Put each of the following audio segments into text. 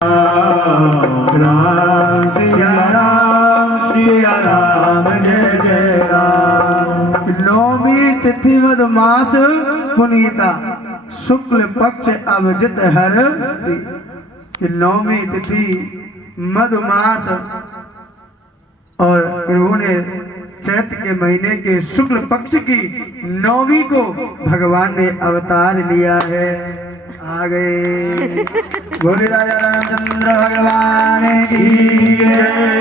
राम सिया राम जय जय राम। नौमी तिथि मधुमास पुनीता शुक्ल पक्ष अभिजित हर। नौमी तिथि मधुमास और उन्होंने चैत्र के महीने के शुक्ल पक्ष की नौवीं को भगवान ने अवतार लिया है। आ गए बोले राजा रामचंद्र भगवान की।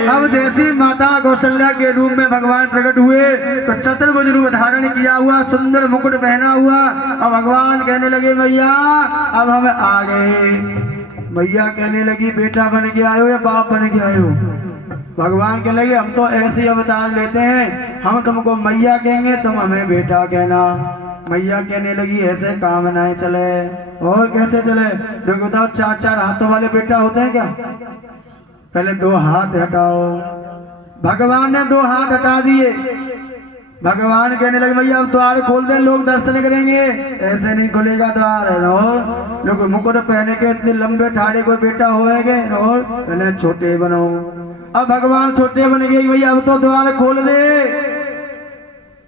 अब जैसे माता कौशल्या के रूप में भगवान प्रकट हुए तो चतुर्भुज रूप धारण किया हुआ, सुंदर मुकुट पहना हुआ। अब भगवान कहने लगे मैया अब हम आ गए। मैया कहने लगी बेटा बन के आयो या बाप बन के आयो? भगवान कहने लगे हम तो ऐसे ही अवतार लेते हैं, हम तुमको मैया कहेंगे, तुम हमें बेटा कहना। मैया कहने लगी ऐसे काम नहीं चले। और कैसे चले? देखो बताओ, चार चार हाथों वाले बेटा होते हैं क्या? पहले दो हाथ हटाओ। भगवान ने दो हाथ हटा दिए। भगवान कहने लगे भैया अब द्वार खोल दे, लोग दर्शन करेंगे। ऐसे नहीं खुलेगा द्वार। और लोग मुकुट पहने के इतने लंबे ठाड़े कोई बेटा होएंगे। और पहले छोटे बनो। अब भगवान छोटे बन गए भैया अब तो द्वार खोल दे।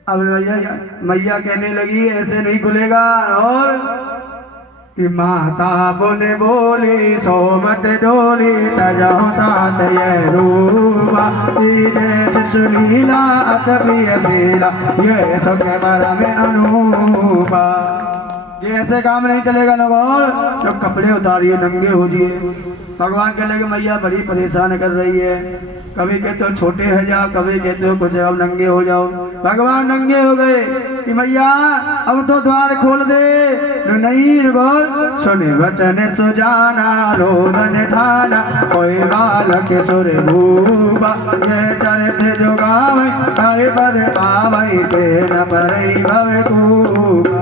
अब मैया कहने लगी ऐसे नहीं खुलेगा। और कि माता बोने बोली सोमत डोली तजाओ तात ये रूपा जैसे सुनीला अतप्रिय शीला ये सब मरा में अनूपा। ये ऐसे काम नहीं चलेगा। नगौर जो कपड़े उतारिए नंगे हो जिए। भगवान कहने लगे मैया बड़ी परेशान कर रही है, कभी कहते हो छोटे हो जाओ, कभी कहते हो कुछ अब नंगे हो जाओ। भगवान नंगे हो गए कि मैया अब तो द्वार खोल दे। नहीं गौर सुने वचन सुजाना रोदन ठाना कोई बालक सुर भूबा ये चरित्र जो गावे करे पर पावई ते न परई भव कूबा।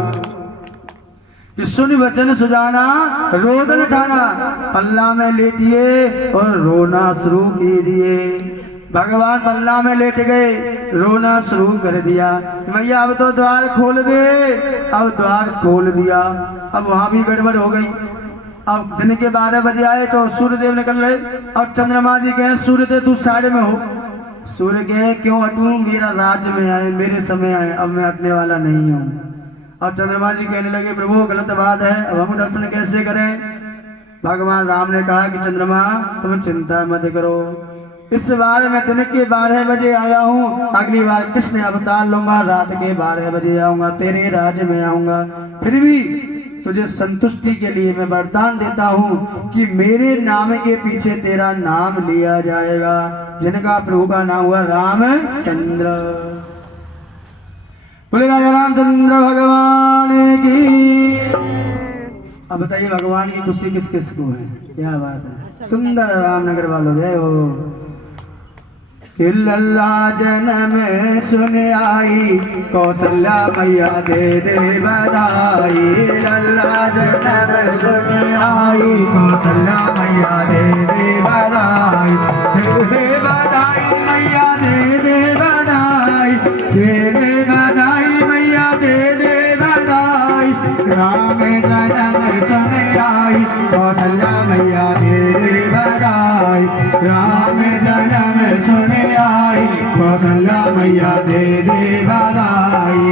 सुन वचन सुजाना रोदन ठाना, पल्ला में लेटिए और रोना शुरू कीजिए। भगवान पल्ला में लेट गए, रोना शुरू कर दिया। मैया अब तो द्वार खोल दे। अब द्वार खोल दिया। अब वहां भी गड़बड़ हो गई। अब दिन के 12 बजे आए तो सूर्यदेव निकल रहे। और चंद्रमा जी कहे सूर्यदेव तू साइड में हो। सूर्य कहे क्यों हटूं, मेरा राज्य में आए, मेरे समय आए, अब मैं हटने वाला नहीं हूँ। और चंद्रमा जी कहने लगे प्रभु गलत बात है, अब हम दर्शन कैसे करें? भगवान राम ने कहा कि चंद्रमा तुम चिंता मत करो, इस बार मैं दिन के 12 बजे आया हूँ, अगली बार कृष्ण अवतार लूंगा, रात के 12 बजे आऊंगा, तेरे राज्य में आऊंगा। फिर भी तुझे संतुष्टि के लिए मैं वरदान देता हूँ कि मेरे नाम के पीछे तेरा नाम लिया जाएगा, जिनका प्रभु का नाम हुआ रामचंद्र। बोले राजा रामचंद्र भगवान की। अब बताइए भगवान की खुशी किस किस को है? क्या बात है। सुंदर रामनगर वालों जय हो। लल्ला जन्म सुन आई कौशल्या मैया दे दे बधाई। लल्ला जन्म सुन आई कौशल्या मैया दे दे बधाई। दे बधाई मैया दे दे बधाई, दे दे बधाई मैया दे दे बधाई। राम जन्म सुन आई कौशल्या मैया दे दे बधाई। राम जन्म सुन आई कौशल्या मैया दे दे बधाई।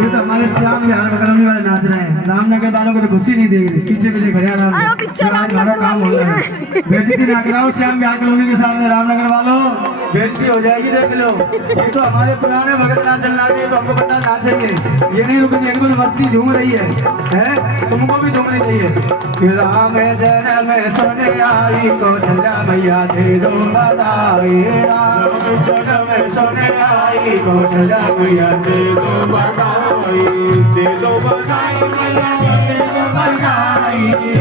ये तो हमारे श्याम बिहार करने वाले नाच रहे हैं। रामनगर वालों को तो खुशी नहीं देगी, पीछे पीछे खड़े हमारा काम हो रहा है। बेइज्जती ना कराओ श्याम बिहार कॉलोनी के सामने। रामनगर वालों बेइज्जती हो जाएगी, देख लो। ये तो हमारे पुराने भगत नाच चल रहे हैं, तो हमको पता नाचेंगे। ये नहीं रुकेंगे, एकदम मस्ती झूम रही है? तुमको भी झूमनी चाहिए। राम जन्म सुन आई कौशल्या मैया दे दो बधाई। राम जन्म सुन आई कौशल्या मैया दे दो बधाई। दे दो बधाई मैया दे दो बधाई। दे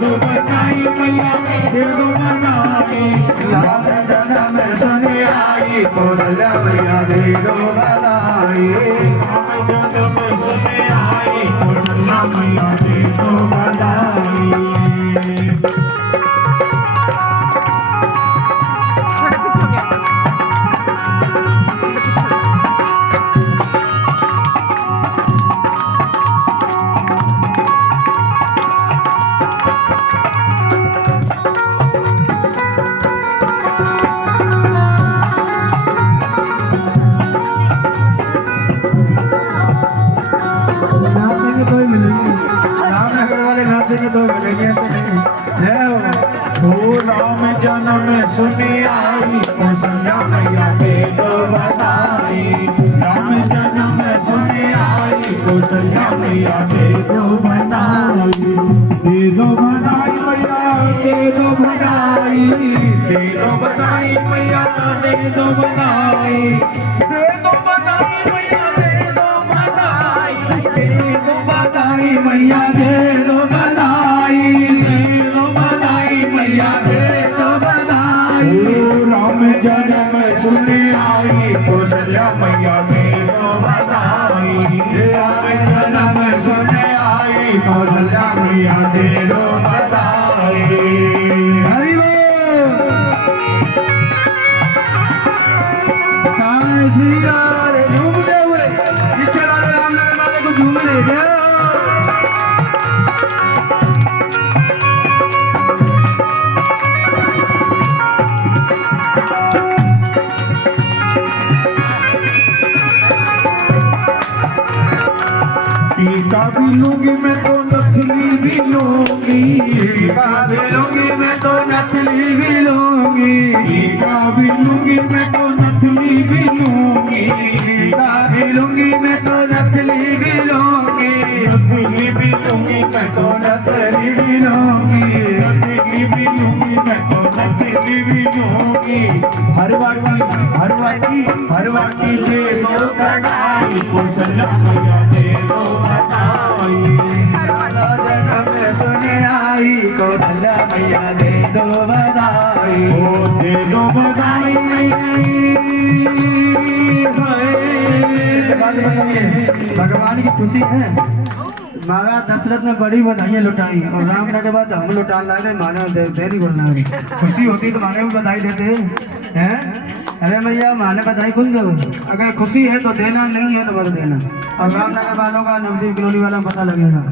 दो बधाई मैया दे दो बधाई। राम जन्म सुन आई कौशल्या मैया दे दो बधाई। राम जन्म सुन आई कौशल्या मैया दे दो बधाई। देंगे तो मिलेंगे तो नहीं है ओ राम जन्म सुने आई कौशल्या मैया दे दो बधाई। राम जन्म सुने आई कौशल्या मैया दे दो बधाई। दे दो बधाई मैया दे दो बधाई। दे दो बधाई मैया दे दो बधाई। दे दो बधाई मैया दे दो बधाई। दे दो बधाई मैया दे दो बधाई। दे दो बधाई मैया दे दो बधाई। राम जन्म सुने आई कौशल्या मैया दे दो बधाई। राम जन्म सुने आई कौशल्या मैया दे दो बधाई। हरि बोल साईं श्री राम झूमते हुए पीछे वाले रामनगर वाले को झूमने दे। टीका भी लूंगी मैं तो नथली भी लूंगी। टीका भी लूंगी मैं तो नथली भी लूंगी। टीका भी लूंगी मैं तो नथली भी लूंगी। टीका भी लूंगी मैं तो नथली भी लूंगी। नथली भी लूंगी मैं तो नथली भी लूंगी। नथली भी लूंगी मैं तो नथली भी लूंगी। हर वाकी दे दो कढ़ाई कौशल्या मैया दे दो बधाई। सुने आई कौशल्या मैया दे दो बधाई। ओ दे दो बधाई भगवान की खुशी है। महाराज दशरथ ने बड़ी बधाइयाँ लुटाई और राम के बाद हम लुटाने लगे। माना देरी बोलना है खुशी होती तो माने भी बधाई देते हैं। अरे भैया माने बधाई खुद दो। अगर खुशी है तो देना, नहीं है तो मत देना। और रामनगर वालों का नवदीप कॉलोनी वाला पता लगेगा।